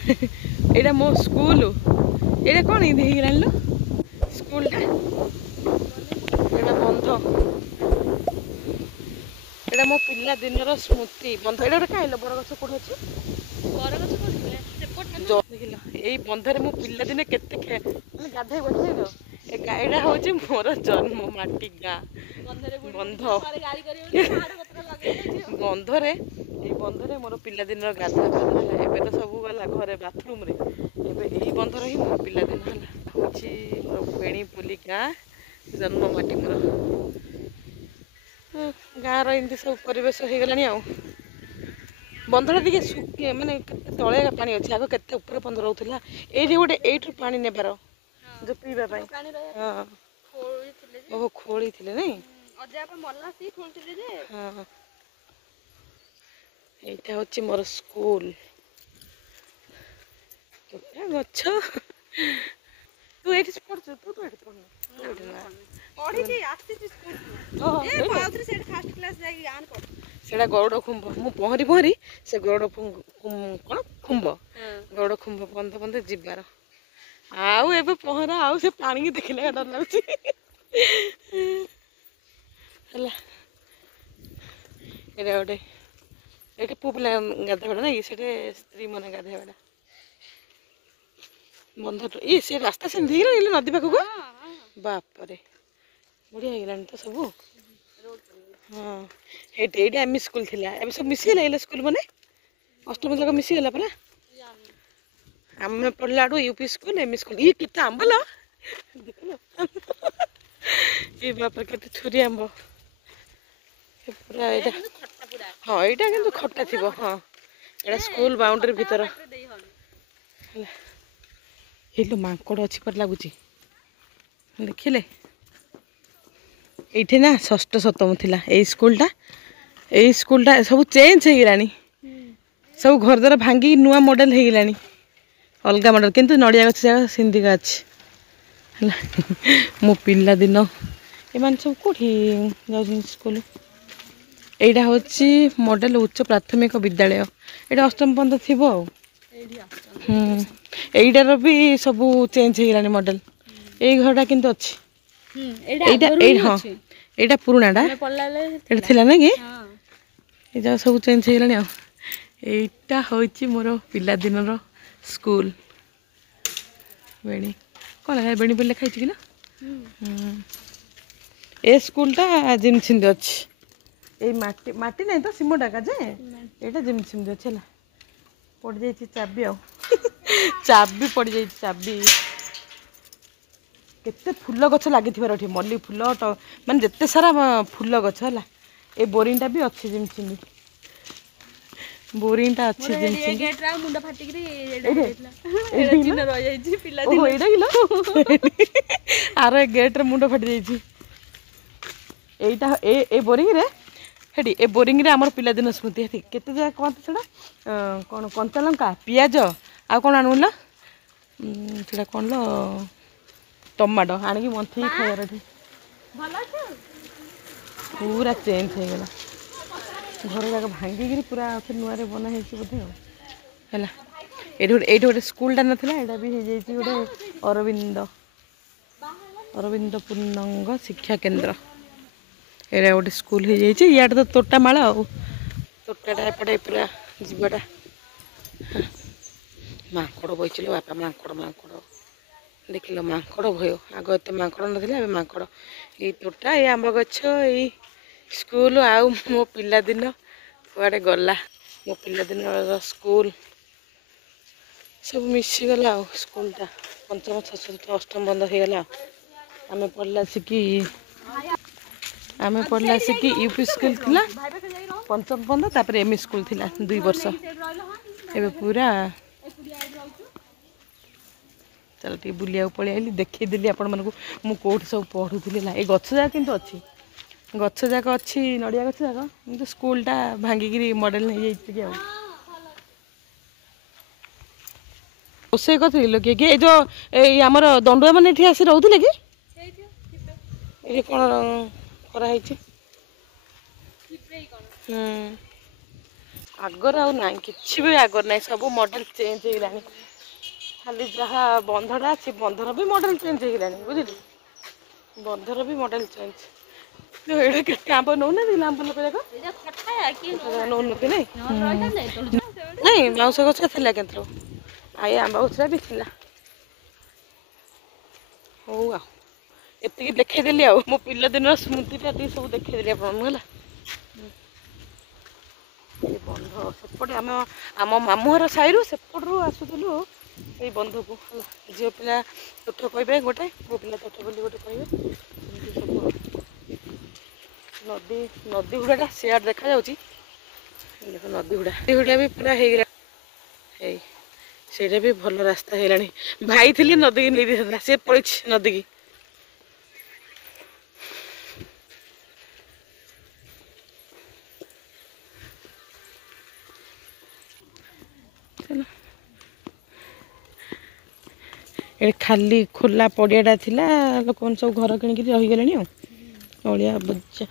एटा मो स्कूल एटा कौन देखिए लो स्कूल टा एटा बंध एटा मो पिला दिन स्मृति बंध एटा कहीं बरगछ कौन अच्छे बरगछ देखिल यही बंधरे मो पिला दिने केते गाधे बसे तो एटा हूँ मोर जन्म माटी गाँ बंध बंधरे ये बंधरे मोर पिला दिन गाधा पाधा एबे तो सब गला घरे बाथरूम रे एबे यही बंधर ही मोर पिला दिन है हूँ मोर बेणी पुली गाँ जन्म माटी मोर गाँव रही सब परिवेश हो गलानी आ बंधटा टे सुखी माने तले पानी अच्छे आग के ऊपर बंध रोला ये गोटे एट्रु पानी नेबार जो पीवा हाँ ओहो खोली थे नहीं हाँ यहाँ हूँ मोर स्कूल गछ तू ये पढ़ु तू तो ये पढ़ना गौड़ खुंब मु पहरी पहरी से गौड़ कौन खुंब गौड़ खुंब बंध बंध जीवार आउ एबे पहरा आउ से पानी की देखले डर लगुच हला एटा गोटे ये पु पिला गाधेवाड़ा ना ये स्त्री मन गाधेवाड़ा बंध ये से रास्ता से नदी पाखक बापरे बढ़िया होगलानी तो सब हाँ ये एम स्कूल थी अब सब मिसीगला स्कूल मैंने अष्टम तक मिसीगला परा आम पढ़ला आड़ू यूपी स्कूल एम स्कूल ये केते आंबल देख ये बाप के छुरी आंब पूरा यहाँ हाँ यहाँ कि खट्टा थी हाँ यहाँ स्कूल बाउंड्री भीतर ये मांकड़ अच्छी पर लगुच देखिले ये ना षष्ठ सप्तम थिला यही स्कूलटा सब चेंज हो गलानी सब घर द्वारा भांगी नुआ मॉडल हो गलानी अलग मॉडल किंतु नड़िया गछ जगह सिंधिका अच्छी मो पिला दिन एमान सब कौटी जाऊँ स्कूल यहाँ हूँ मॉडल उच्च प्राथमिक विद्यालय ये अष्टम पर्यंत थी यहीटार भी सब चेंज हो गलानी मॉडल यही घरटा किंतु अच्छी हाँ यहाँ पुराणाटा ये थिला ना कि ये सब चेंज हो गलानी यहाँ हूँ मोर पिला दिन स्कूल बेणी कौन है बेणी बोले लिखाई कि ना ए स्कूलटा जिम छिंदी अच्छी ये माटी माटी नहीं तो सीमेंट आका जे यहाँ जिम छिंदी अच्छे पड़ जाइए चाबी आ चाबी पड़ जाइए चाबी केते फूल गछ लगी मल्ली फूल माने जिते सारा फूल गछ है ये बोरिंगटा भी अच्छी जिम छिंदी बोरिंगटा अच्छी जिम आर गेट्रे मुंड फाटी जाइए ये बोरिंग रे हेटी ए बोरिंग रे आमर पिला दिन स्मृति हेती केते जा कहते छड़ा कोन कंचा लंका पियाज आ कोन आनुला छड़ा कोन लो टमाटो आनी मंथी खाइबार पूरा चेंज हो गला घर जाक भांगिकी पूरा नुआ बना है बोधे है ये गोटे स्कूलटा नाला यहाँ भी हो जाए गोटे अरविंद पूर्णांग शिक्षा केन्द्र यहाँ गोटे स्कूल हो जाए इड तो तोटा माल आ तोटाटा एपटे पूरा जीवटा माकड़ बही बापा माकड़ माकड़ देख लो माकड़ भय आग एत माकड़ ना माकड़ ये तोटा ये आंब गछ ये स्कूल आउ मो पिला दिन कुआडे गला मो पिला दिन स्कूल सब मिसीगला स्कूलटा पंचम षष्ठ अष्टम बंद हो गला आम पढ़ला सिकी यूपी स्कूल थिला पंचम बंद तापर एम स्कूल थिला 2 वर्ष एबे पूरा चल टी बुलिया पलि आइली देखी देली आपण मानकु मु कोठ सब पढ़ुथि ला ए गछ जा किंतु अच्छी गछ जाक अच्छी नड़िया गछ जाक किंतु स्कूलटा भांगिकी मॉडल नहीं जाइए कि रोसे कथी लोग किए जो आमर दंडुआ मैंने ये आसी रोते कि ये कौन कराई आगर आउ ना किसी भी आगर ना सब मॉडल चेंज हो गलानी खाली जहाँ बंधटा से बंधर भी मॉडल चेंज हो गलानी बुझिल बंधर भी मॉडल चेंज एड़ा के आंब नौना आंब लोक जाक नौनती नहीं मौस गछ था केन्द्र आई आंब गछरा भी थी हौ आती देखदेली आ मो पिला दिन स्मृतिटा सब देखदेली आपला ये बंध सेपटे आम आम मामुहर साई सेपटू आसुलु ये बंध को झील पिला तुठ कहे गोटे पु पिला तुठ बोली गोटे कहे सब नदी नदी हुड़ा सियाड़ देखा जाऊँगी देख नदी हुड़ा भी पूरा हो गला से भी भल रास्ता है भाई थी नदी की नहीं सी पड़ी नदी की ये खाली खोला पड़ियाटा थिला लोक सब घर किणिक रहीगले अलिया बजा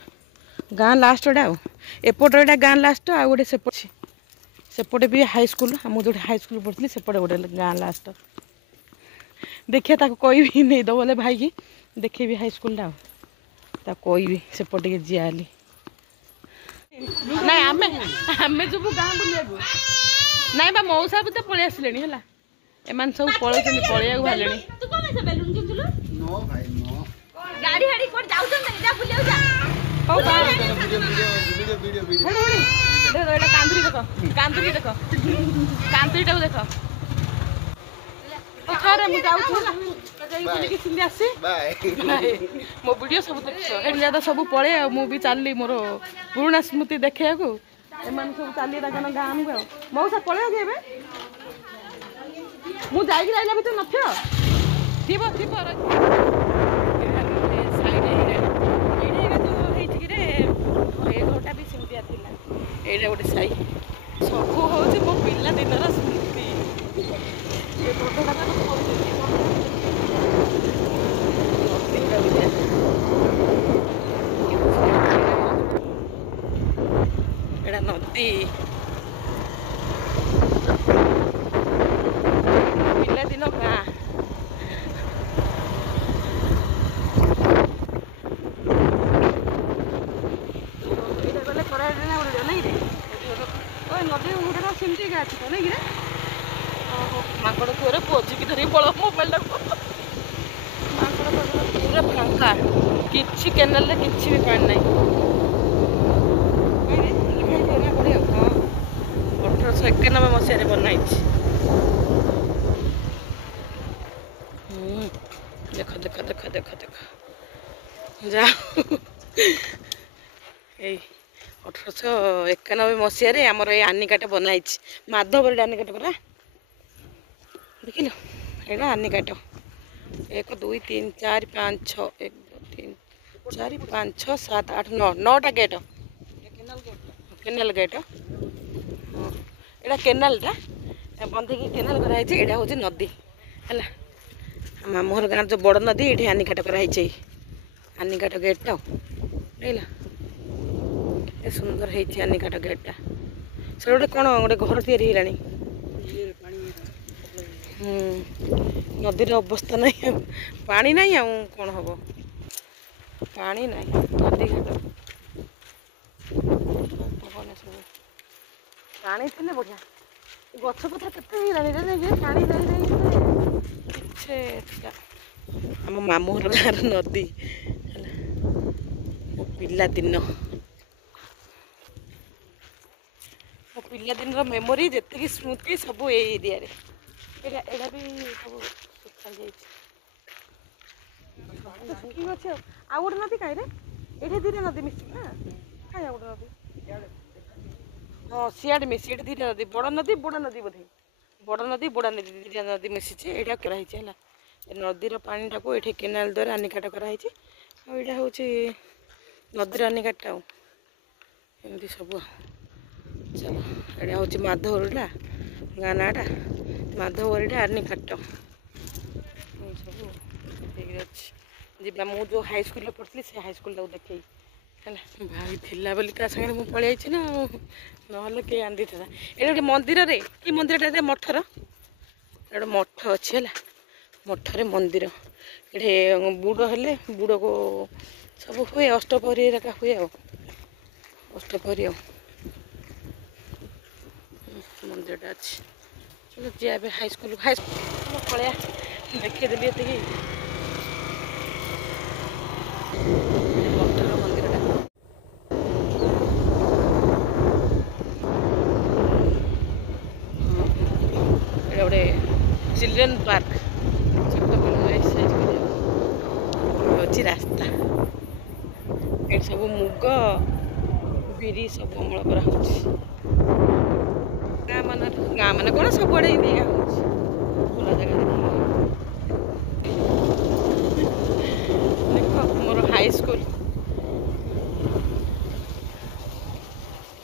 गाँ लास्ट एटा एपट एटा गाँ लास्ट आ गोटे सेपटे भी हाई स्कूल आम जो हाई स्कूल पढ़ी सेपटे गोटे गाँ लास्ट देखिए कही नहीं दो बोले भाई की देखेबी हाई स्कूल कही सेपटे जियाली ना आम आम जब गाँ बुलिया नाई बा मौसा भी तो पलि आसिले है एमान सब पळै पळैया बाहर कांदुरी देख कांदुरीटा देख मो वीडियो सब देख तो सब पड़े मुझे चलली मोर पुराणा स्मृति देखा एम सब चली गाँ को मौसा पलि मु जाइक आइला भी तो नथियो थीबो थीबो घरटा भी सेमतिया थिला एटा गोटे साई सब हूँ मो पिला दिन स्मृति एटा नदी दिन गाँ गले नदी गुड़ा सेमती गाँ अच्छी तो नहीं माकड़ थोड़े पोचिकी धरी पड़ मोबाइल माकड़ पूरा फांका कि केनाल कि भी पानी ना 1891 मसीह बनाई देख देख देख देख देख जा 1891 मसीह आमर ये आनिकाटा बनाई माधवर आनिकाटा परा देख लो यहाँ आनिकाट 1 2 3 4 5 6 1 2 3 4 5 6 7 8 9 9टा गेट केनाल गेट यहाँ केनालटा बंधे केनाल कराई यहाँ हूँ नदी है मामूर गाँव जो बड़ नदी ये आनिकाट कराई आनिकाट गेटा बुझल ए सुंदर है आनिकाट गेटा से गोटे कौन गोटे घर तैयारी नदीर अवस्था नहीं पानी नहीं आ कौन हम पानी नहीं नदी घाट सब पानी थे बढ़िया गछ पथा के पानी आम मामूर गाँव नदी मो पिला दिन मो पिला दिन मेमोरी जितकी स्मृति सब ये एरिया एटा भी सब सुखा जाए आ गोटे नदी कहीं ये धीरे नदी मिस ना कहीं आ गोटे नदी हाँ सियाड़े मिसी ये धीरे नदी बड़ नदी बुढ़ा नदी बोधे बड़ नदी बुढ़ा नदी धीरे नदी मिसी यहाँ कराई है नदीर पानीटा को ये केनाल द्वारा आनिकाट कराई यहाँ हूँ नदीर आनिकाट एमती सब चलो यहाँ हूँ माधवरटा गाँ नाटा माधवरटा आनिकाट सब जी मुझे हाई स्कूल पढ़ी से हाई स्कूल देखे ହେଲା ଭାଇ ଥିଲା ବୋଲି ତା ସାଙ୍ଗରେ ମୁଁ ପଳେଇ ଆଇଛି ନା ଆଉ ନହେଲେ କିଏ ଆଣିଦେଇଥାନ୍ତା। ଏଇଟା ଗୋଟେ ମନ୍ଦିରରେ କି ମନ୍ଦିରଟା ଏଟା ମଠର ଗୋଟେ ମଠ ଅଛି ହେଲା ମଠରେ ମନ୍ଦିର ଏଠି ବୁଡ଼ ହେଲେ ବୁଡ଼କୁ ସବୁ ହୁଏ ଅଷ୍ଟପ୍ରହରୀ ଏକା ହୁଏ ଆଉ ଅଷ୍ଟପ୍ରହରୀ ଆଉ ମନ୍ଦିରଟା ଅଛି। ଚलो ଯିବା ଏବେ ହାଇସ୍କୁଲ ପଳେଇବା ଦେଖେଇଦେଲି ଏତିକି ମଠର ମନ୍ଦିରଟା। ଏଇଟା ଗୋଟେ ଚିଲଡ୍ରେନ୍ ପାର୍କ ଛୋଟ ପିଲାଙ୍କୁ ଏକ୍ସରସାଇଜ କରିବାକୁ ଅଛି ରାସ୍ତା। ଏଠି ସବୁ ମୁଗ ବିରି ସବୁ ଅମଳ କରାହେଉଛି। ଗାଁ ମାନେ କଣ ସବୁଆଡ଼େ ଦିଆ ହେଉଛି ଖୋଲା ଜାଗାରେ। ଦେଖ ମୋର ହାଇସ୍କୁଲ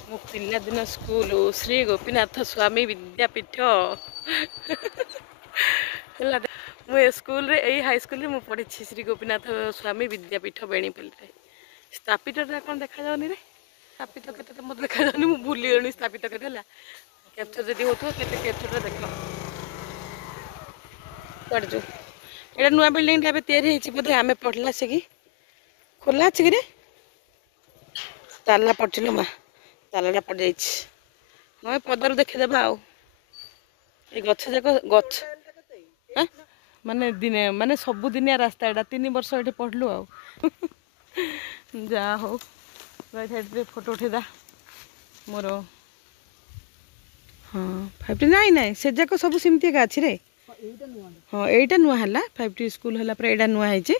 ମୋ ପିଲାଦିନ ସ୍କୁଲ ଶ୍ରୀ ଗୋପୀନାଥ ସ୍ୱାମୀ ବିଦ୍ୟାପୀଠ ହେଲା। ମୁଁ ଏ ସ୍କୁଲରେ ଏଇ ହାଇସ୍କୁଲରେ ମୁଁ ପଢ଼ିଛି ଶ୍ରୀ ଗୋପୀନାଥ ସ୍ୱାମୀ ବିଦ୍ୟାପୀଠ ବେଣୀପଲ୍ଲୀରେ। ସ୍ଥାପିତଟା କ'ଣ ଦେଖାଯାଉନି ରେ ସ୍ଥାପିତ କେତେ ତ ମୋତେ ଦେଖାଯାଉନି ମୁଁ ଭୁଲିଗଲିଣି ସ୍ଥାପିତ କେତେ ହେଲା। କ୍ୟାପଚର ଯଦି ହେଉଥିବ କେତେ କ୍ୟାପଚରଟା ଦେଖ କୁଆଡ଼େ ଯେଉଁ ଏଇଟା ନୂଆ ବିଲ୍ଡିଂଟା ଏବେ ତିଆରି ହେଇଛି ବୋଧେ ଆମେ ପଢ଼ିଲା ଆସିକି ଖୋଲା ଅଛି କିରେ ତାଲା ପଡ଼ିছিল ମା ତାଲାଟା ପଡ଼ିଯାଇଛି। ହଁ ଏ ପଦାରୁ ଦେଖିଦେବା ଆଉ ଏ ଗଛ ଯାକ ଗଛ ମାନେ ଦିନେ ମାନେ ସବୁଦିନିଆ ରାସ୍ତା ଏଇଟା 3 ବର୍ଷ ଏଠି ପଢ଼ିଲୁ ଆଉ ଯାହା ହଉ ସାଇଡ଼ରେ ଫଟୋ ଉଠେଇଦା ମୋର। ହଁ 5T ନାଇଁ ସେ ଯାକ ସବୁ ସେମିତି ଏକା ଅଛି ରେ। ହଁ ଏଇଟା ନୂଆ ହେଲା 5T ସ୍କୁଲ ହେଲା ପରେ ଏଇଟା ନୂଆ ହେଇଛି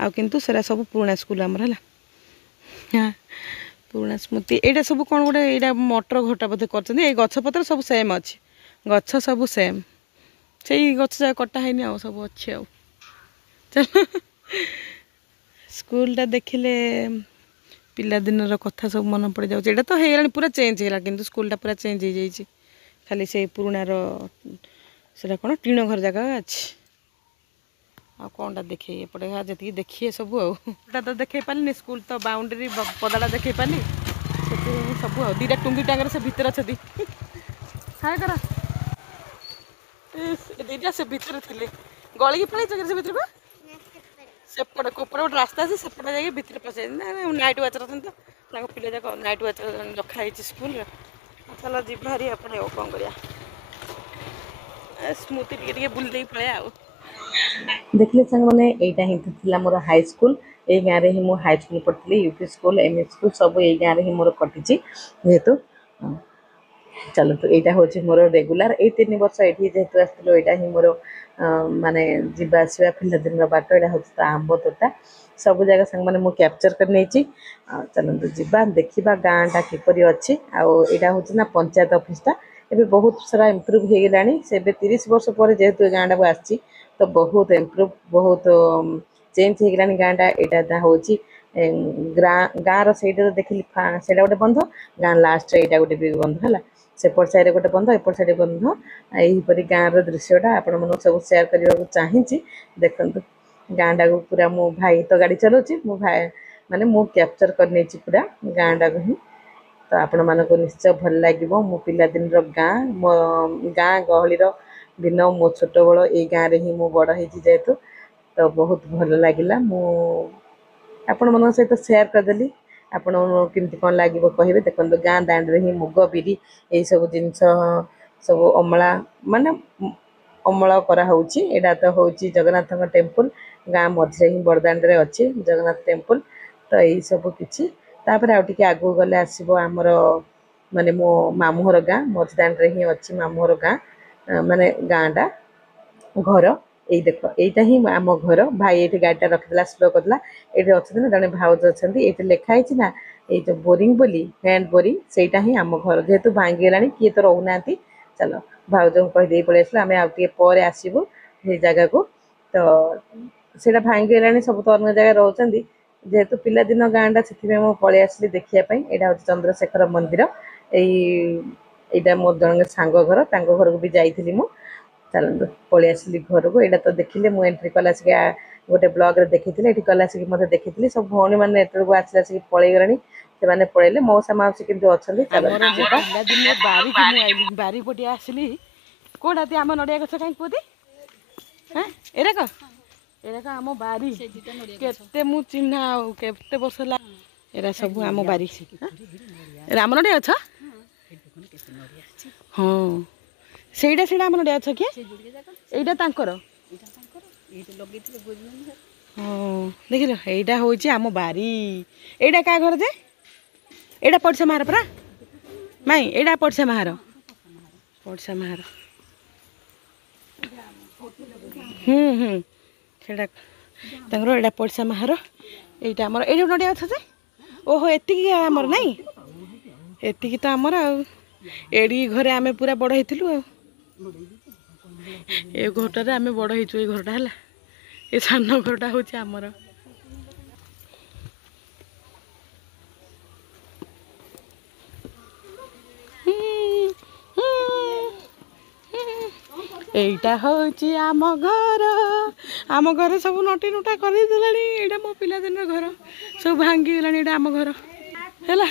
ଆଉ କିନ୍ତୁ ସେଟା ସବୁ ପୁରୁଣା ସ୍କୁଲ ଆମର ହେଲା। ହଁ ପୁରୁଣା ସ୍ମୃତି ଏଇଟା ସବୁ କ'ଣ ଗୋଟେ ଏଇଟା ମଟର ଘଟା ବୋଧେ କରିଛନ୍ତି। ଏଇ ଗଛପତ୍ର ସବୁ ସେମ୍ ଅଛି ଗଛ ସବୁ ସେମ୍ ସେଇ ଗଛ ଯାକ କଟା ହେଇନି ଆଉ ସବୁ ଅଛି ଆଉ ଚାଲ ସ୍କୁଲଟା ଦେଖିଲେ ପିଲାଦିନର କଥା ସବୁ ମନେ ପଡ଼ିଯାଉଛି। ଏଇଟା ତ ହେଇଗଲାଣି ପୁରା ଚେଞ୍ଜ ହେଇଗଲା କିନ୍ତୁ ସ୍କୁଲଟା ପୁରା ଚେଞ୍ଜ ହେଇଯାଇଛି ଖାଲି ସେଇ ପୁରୁଣାର ସେଟା କ'ଣ ଟିଣ ଘର ଜାଗା ଅଛି ଆଉ କ'ଣଟା ଦେଖେଇ ଏପଟେ ଯେତିକି ଦେଖିଏ ସବୁ ଆଉ ଏଟା ତ ଦେଖେଇ ପାରିଲିନି ସ୍କୁଲ ତ ବାଉଣ୍ଡରୀ ପଦାଟା ଦେଖେଇ ପାରିଲି ସେଥିପାଇଁ ସବୁ ଆଉ ଦୁଇଟା ଟୁଙ୍ଗି ଟାଙ୍ଗରେ ସେ ଭିତରେ ଅଛନ୍ତି ହାଏ କର ଦୁଇଟା ସେ ଭିତରେ ଥିଲେ ଗଳିକି ପଳେଇଛ ସେ ଭିତରକୁ ସେପଟେ କୋପଟେ ଗୋଟେ ରାସ୍ତା ଅଛି ସେପଟେ ଯାଇକି ଭିତରେ ପଶେଇ ନାଇଟ୍ ୱାଚର ଅଛନ୍ତି ତ ତାଙ୍କ ପିଲା ଯାକ ନାଇଟ୍ ୱାଚର ରଖା ହେଇଛି ସ୍କୁଲରେ। ଚାଲ ଯିବା ଭାରି ଆପଣ ଆଉ କ'ଣ କରିବା ସ୍ମୃତି ଟିକେ ଟିକେ ବୁଲି ଦେଇକି ପଳେଇବା ଆଉ। ଦେଖିଲେ ସାଙ୍ଗମାନେ ଏଇଟା ହିଁ ଥିଲା ମୋର ହାଇସ୍କୁଲ। ଏଇ ଗାଁରେ ହିଁ ମୁଁ ହାଇସ୍କୁଲ ପଢ଼ିଥିଲି ୟୁପି ସ୍କୁଲ ଏମଇ ସ୍କୁଲ ସବୁ ଏଇ ଗାଁରେ ହିଁ ମୋର କଟିଛି ଯେହେତୁ ଚାଲନ୍ତୁ ଏଇଟା ହେଉଛି ମୋର ରେଗୁଲାର ଏଇ 3 ବର୍ଷ ଏଇଠି ଯେହେତୁ ଆସିଥିଲୁ ଏଇଟା ହିଁ ମୋର ମାନେ ଯିବା ଆସିବା ପିଲାଦିନର ବାଟ। ଏଇଟା ହେଉଛି ତ ଆମ୍ବ ତୋଟା ସବୁ ଜାଗା ସାଙ୍ଗମାନେ ମୁଁ କ୍ୟାପଚର କରି ନେଇଛି। ଆଉ ଚାଲନ୍ତୁ ଯିବା ଦେଖିବା ଗାଁଟା କିପରି ଅଛି। ଆଉ ଏଇଟା ହେଉଛି ନା ପଞ୍ଚାୟତ ଅଫିସଟା ଏବେ ବହୁତ ସାରା ଇମ୍ପ୍ରୁଭ୍ ହେଇଗଲାଣି। ସେ ଏବେ 30 ବର୍ଷ ପରେ ଯେହେତୁ ଏ ଗାଁଟାକୁ ଆସିଛି ତ ବହୁତ ଇମ୍ପ୍ରୁଭ୍ ବହୁତ ଚେଞ୍ଜ ହେଇଗଲାଣି ଗାଁଟା। ଏଇଟା ହେଉଛି ଗାଁର ସେଇଟା ଦେଖିଲି ସେଇଟା ଗୋଟେ ବନ୍ଧ ଗାଁ ଲାଷ୍ଟରେ ଏଇଟା ଗୋଟେ ବି ବନ୍ଧ ହେଲା। ସେପଟ ସାଇଡ଼ରେ ଗୋଟେ ବନ୍ଧ ଏପଟ ସାଇଡ଼ରେ ବନ୍ଧ ଏହିପରି ଗାଁର ଦୃଶ୍ୟଟା ଆପଣମାନଙ୍କୁ ସବୁ ସେୟାର କରିବାକୁ ଚାହିଁଛି। ଦେଖନ୍ତୁ ଗାଁଟାକୁ ପୁରା ମୋ ଭାଇ ତ ଗାଡ଼ି ଚଲାଉଛି ମୋ ଭାଇ ମାନେ ମୁଁ କ୍ୟାପଚର କରିନେଇଛି ପୁରା ଗାଁଟାକୁ ହିଁ। ତ ଆପଣମାନଙ୍କୁ ନିଶ୍ଚୟ ଭଲ ଲାଗିବ ମୋ ପିଲାଦିନର ଗାଁ ମୋ ଗାଁ ଗହଳିର ଦିନ ମୋ ଛୋଟବେଳ ଏଇ ଗାଁରେ ହିଁ ମୁଁ ବଡ଼ ହେଇଛି ଯେହେତୁ ତ ବହୁତ ଭଲ ଲାଗିଲା। ମୁଁ ଆପଣମାନଙ୍କ ସହିତ ସେୟାର କରିଦେଲି ଆପଣ କେମିତି କ'ଣ ଲାଗିବ କହିବେ। ଦେଖନ୍ତୁ ଗାଁ ଦାଣ୍ଡରେ ହିଁ ମୁଗ ବିରି ଏଇସବୁ ଜିନିଷ ସବୁ ଅମଳ କରାହେଉଛି। ଏଇଟା ତ ହେଉଛି ଜଗନ୍ନାଥଙ୍କ ଟେମ୍ପୁଲ ଗାଁ ମଝିରେ ହିଁ ବଡ଼ଦାଣ୍ଡରେ ଅଛି ଜଗନ୍ନାଥ ଟେମ୍ପୁଲ। ତ ଏଇସବୁ କିଛି ତାପରେ ଆଉ ଟିକେ ଆଗକୁ ଗଲେ ଆସିବ ଆମର ମାନେ ମୋ ମାମୁଁଘର ଗାଁ ମଝିଦାଣ୍ଡରେ ହିଁ ଅଛି ମାମୁଁଘର ଗାଁ ମାନେ ଗାଁଟା ଘର। ଏଇ ଦେଖ ଏଇଟା ହିଁ ଆମ ଘର। ଭାଇ ଏଇଠି ଗାଡ଼ିଟା ରଖିଥିଲା ସ୍ଲୋ କରିଦେଲା। ଏଇଠି ଅଛନ୍ତି ନା ଜଣେ ଭାଉଜ ଅଛନ୍ତି ଏଇଠି ଲେଖା ହେଇଛି ନା ଏଇ ଯେଉଁ ବୋରିଂ ବୋଲି ହ୍ୟାଣ୍ଡ ବୋରିଂ ସେଇଟା ହିଁ ଆମ ଘର ଯେହେତୁ ଭାଙ୍ଗିଗଲାଣି କିଏ ତ ରହୁନାହାନ୍ତି। ଚାଲ ଭାଉଜଙ୍କୁ କହିଦେଇ ପଳେଇ ଆସିଲୁ ଆମେ ଆଉ ଟିକେ ପରେ ଆସିବୁ ସେଇ ଜାଗାକୁ। ତ ସେଇଟା ଭାଙ୍ଗିଗଲାଣି ସବୁ ତ ଅନ୍ୟ ଜାଗାରେ ରହୁଛନ୍ତି ଯେହେତୁ ପିଲାଦିନ ଗାଁଟା ସେଥିପାଇଁ ମୁଁ ପଳେଇ ଆସିଲି ଦେଖିବା ପାଇଁ। ଏଇଟା ହେଉଛି ଚନ୍ଦ୍ରଶେଖର ମନ୍ଦିର। ଏଇଟା ମୋ ଜଣେ ସାଙ୍ଗ ଘର ତାଙ୍କ ଘରକୁ ବି ଯାଇଥିଲି ମୁଁ। ଚାଲନ୍ତୁ ପଳେଇ ଆସିଲି ଘରକୁ। ଏଇଟା ତ ଦେଖିଲେ ମୁଁ ଏଣ୍ଟ୍ରି କଲା ଆସିକି गोटे ब्लॉग रे देखी ये गला से मत देखी सब भौणी मैंने आसला से पलि गले से पलैले मौसा माउसी किंतु बारी पटे आसली कोड़ा ती आम नड़िया गछ कहीं पुदी हाँ एराक एराक आम बारी केते मु चिन्हा केते वर्ष ला एरा सब आम बारी राम नड़िया गछ हाँ सेटा सेटा आम नड़िया गछ कि एटा तांकर हाँ देखिल एटा हूँ आम बारी एटा क्या घर जे एटा पड़सा मार परा माई एटा पड़सा मार पड़सा मार सेटा एटा पड़सा मार एटा आमर एटा नड़िया गछ जे ओहो एतिकी आमर नाई एतिकी तो आमर एड़ी घरे आमे पूरा बड़ होइतिलु आ ए घरटारे आमे बड़ होइचु ए घरटा हला ए सान घरटा होची आमर एटा होची आम घर सब नटी नुटा कर देलानी एटा मो पिला दिन घर सब भांगी गेलानी एटा आम घर हैला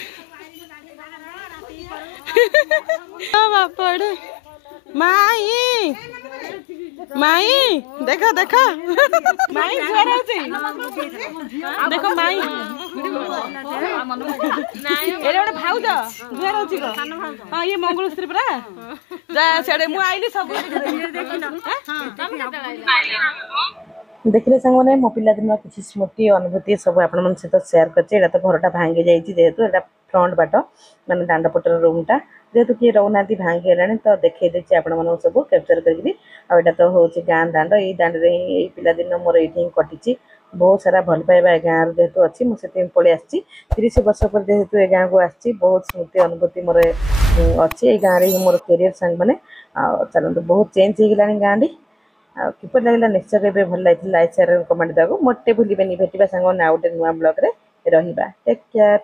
बापा माई माई देखो देखो माई जुआर होची देखो माई एरे गोटे भाउज जुआर होची को हां ये मंगलश्री परा जा सेडे मु आइली सब देखिले संग माने मो पिला दिन किसी स्मृति अनुभूति सब आपण मन सहित शेयर करछे एटा तो घरटा भांगी जाईची जेहेतु एटा फ्रंट बाट माने दांड पटर रूमटा जेहेतु किए रहुनाती भांगी हेलानी तो देखै देछि आपण मन सब कैप्चर करकरी आ एटा तो होछि गां दांड ए दांड रे ए पिला दिन मोर एठी कटिछि बहुत सारा भल पाइबा गां जेहेतु अछि मु सेति पळे आछि 30 वर्ष पर जेहेतु ए गां को आछि बहुत स्मृति अनुभूति मोर अछि ए गां रे मोर करियर संग माने आ चलंतु बहुत चेंज हे गेलानी गां डी आ किपर लागला निश्चय केबे भल लाइक शेयर कमेंट दागो मोटे भूलिबेनी भेटिबा संग ना आउटे नुवा ब्लॉग रे रहिबा टेक केयर।